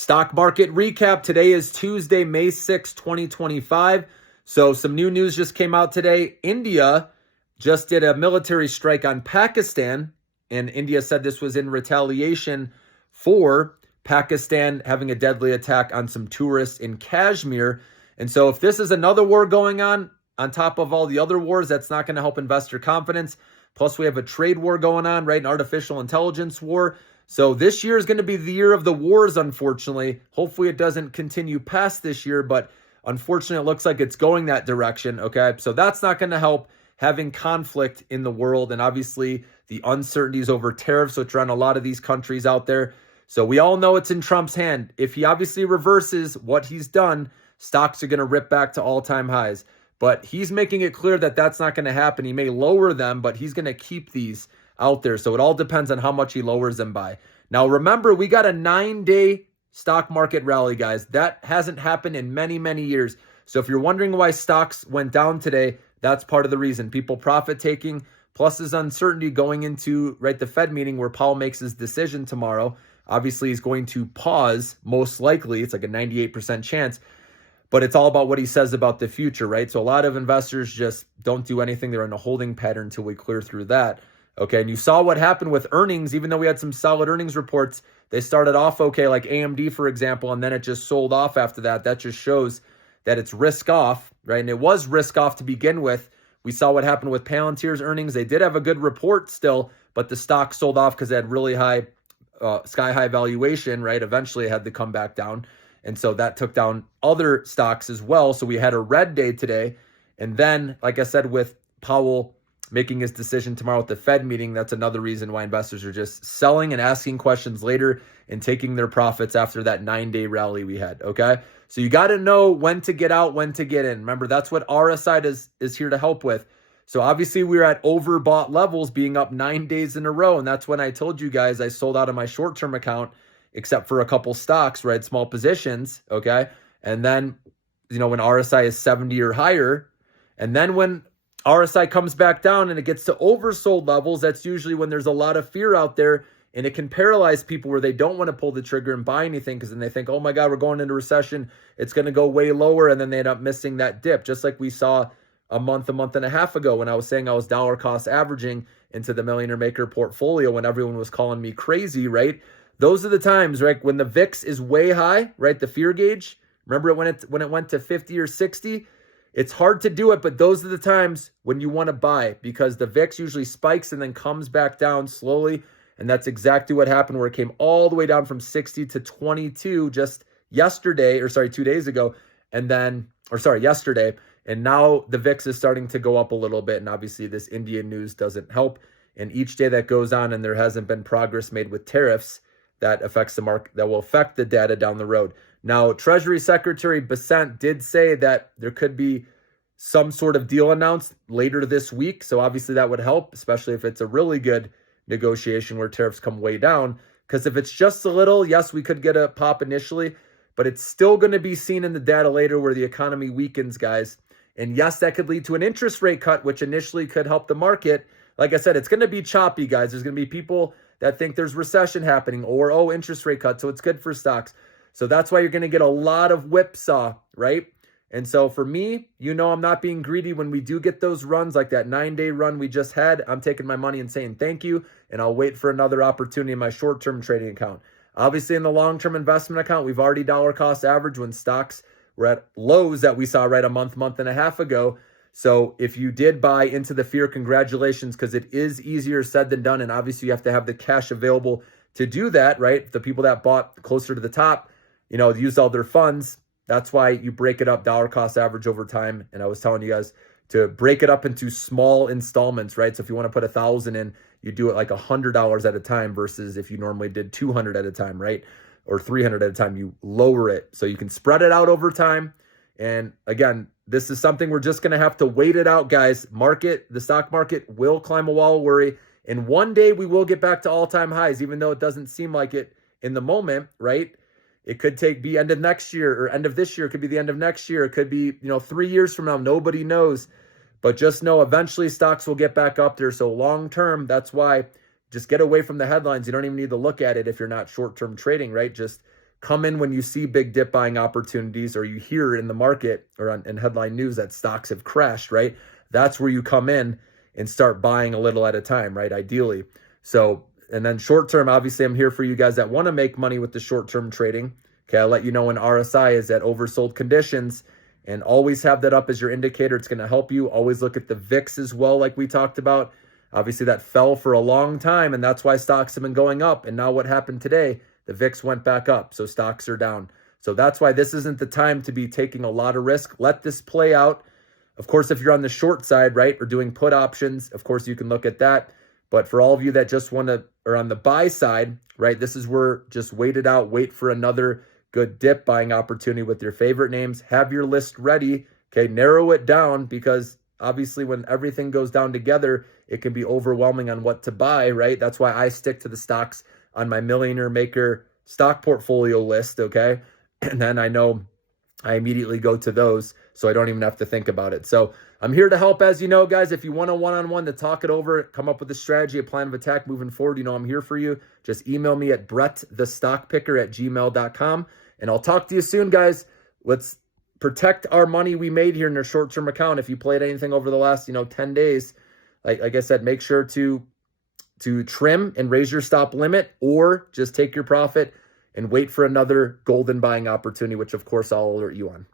Stock market recap. Today is Tuesday, May 6, 2025. So some new news just came out today. India just did a military strike on Pakistan, and India said this was in retaliation for Pakistan having a deadly attack on some tourists in Kashmir. And so if this is another war going on top of all the other wars, that's not going to help investor confidence. Plus, we have a trade war going on, right? An artificial intelligence war. So this year is going to be the year of the wars, unfortunately. Hopefully it doesn't continue past this year, but unfortunately it looks like it's going that direction, okay? So that's not going to help having conflict in the world, and obviously the uncertainties over tariffs, which are on a lot of these countries out there. So we all know it's in Trump's hand. If he obviously reverses what he's done, stocks are going to rip back to all-time highs. But he's making it clear that that's not going to happen. He may lower them, but he's going to keep these out there. So it all depends on how much he lowers them by. Now, remember, we got a 9-day stock market rally, guys. That hasn't happened in many, many years. So if you're wondering why stocks went down today, that's part of the reason. People profit taking, plus there's uncertainty going into, right, the Fed meeting where Powell makes his decision tomorrow. Obviously, he's going to pause, most likely. It's like a 98% chance. But it's all about what he says about the future, right? So a lot of investors just don't do anything. They're in a holding pattern until we clear through that. Okay, and you saw what happened with earnings. Even though we had some solid earnings reports, they started off okay, like AMD, for example, and then it just sold off after that. That just shows that it's risk off, right? And it was risk off to begin with. We saw what happened with Palantir's earnings. They did have a good report still, but the stock sold off because they had really high, sky-high valuation, right? Eventually it had to come back down. And so that took down other stocks as well. So we had a red day today. And then, like I said, with Powell making his decision tomorrow at the Fed meeting, that's another reason why investors are just selling and asking questions later and taking their profits after that 9-day rally we had, okay? So you got to know when to get out, when to get in. Remember, that's what RSI is here to help with. So obviously we were at overbought levels, being up 9 days in a row. And that's when I told you guys I sold out of my short-term account, except for a couple stocks, right? Small positions, okay? And then, when RSI is 70 or higher, and then when RSI comes back down and it gets to oversold levels, that's usually when there's a lot of fear out there, and it can paralyze people where they don't want to pull the trigger and buy anything because then they think, oh my God, we're going into recession. It's going to go way lower, and then they end up missing that dip, just like we saw a month and a half ago when I was saying I was dollar cost averaging into the Millionaire Maker portfolio when everyone was calling me crazy, right? Those are the times, right, when the VIX is way high, right, the fear gauge. Remember when it went to 50 or 60? It's hard to do it, but those are the times when you want to buy because the VIX usually spikes and then comes back down slowly. And that's exactly what happened, where it came all the way down from 60 to 22 just yesterday, 2 days ago. Yesterday. And now the VIX is starting to go up a little bit. And obviously this Indian news doesn't help. And each day that goes on and there hasn't been progress made with tariffs, that affects the market, that will affect the data down the road. Now, Treasury Secretary Bessent did say that there could be some sort of deal announced later this week. So obviously that would help, especially if it's a really good negotiation where tariffs come way down. Because if it's just a little, yes, we could get a pop initially, but it's still going to be seen in the data later where the economy weakens, guys. And yes, that could lead to an interest rate cut, which initially could help the market. Like I said, it's going to be choppy, guys. There's going to be people that think there's recession happening or, interest rate cut. So it's good for stocks. So that's why you're going to get a lot of whipsaw, right? And so for me, I'm not being greedy. When we do get those runs like that 9-day run we just had, I'm taking my money and saying thank you. And I'll wait for another opportunity in my short-term trading account. Obviously in the long-term investment account, we've already dollar cost average when stocks were at lows that we saw right a month and a half ago. So if you did buy into the fear, congratulations, because it is easier said than done. And obviously you have to have the cash available to do that, right? The people that bought closer to the top, used all their funds. That's why you break it up dollar cost average over time. And I was telling you guys to break it up into small installments, right? So if you want to put 1,000 in, you do it like $100 at a time versus if you normally did 200 at a time, right? Or 300 at a time, you lower it. So you can spread it out over time. And again, this is something we're just going to have to wait it out, guys. The stock market will climb a wall of worry. And one day we will get back to all-time highs, even though it doesn't seem like it in the moment, right? It could be end of next year or end of this year. It could be the end of next year. It could be, 3 years from now. Nobody knows. But just know eventually stocks will get back up there. So long-term, that's why just get away from the headlines. You don't even need to look at it if you're not short-term trading, right? Just come in when you see big dip buying opportunities, or you hear in the market or in headline news that stocks have crashed, right? That's where you come in and start buying a little at a time, right? Ideally. So, and then short term, obviously, I'm here for you guys that want to make money with the short term trading. Okay, I'll let you know when RSI is at oversold conditions, and always have that up as your indicator. It's going to help you. Always look at the VIX as well, like we talked about. Obviously, that fell for a long time, and that's why stocks have been going up. And now what happened today? The VIX went back up, so stocks are down. So that's why this isn't the time to be taking a lot of risk. Let this play out. Of course, if you're on the short side, right, or doing put options, of course, you can look at that. But for all of you that just want to, or on the buy side, right, this is where just wait it out, wait for another good dip buying opportunity with your favorite names. Have your list ready. Okay, narrow it down, because obviously when everything goes down together, it can be overwhelming on what to buy, right? That's why I stick to the stocks on my Millionaire Maker stock portfolio list, okay? And then I know I immediately go to those, so I don't even have to think about it. So I'm here to help, as you know, guys. If you want a one-on-one to talk it over, come up with a strategy, a plan of attack moving forward, you know I'm here for you. Just email me at brettthestockpicker@gmail.com, and I'll talk to you soon, guys. Let's protect our money we made here in our short-term account. If you played anything over the last, 10 days, like I said, make sure to trim and raise your stop limit, or just take your profit and wait for another golden buying opportunity, which of course I'll alert you on.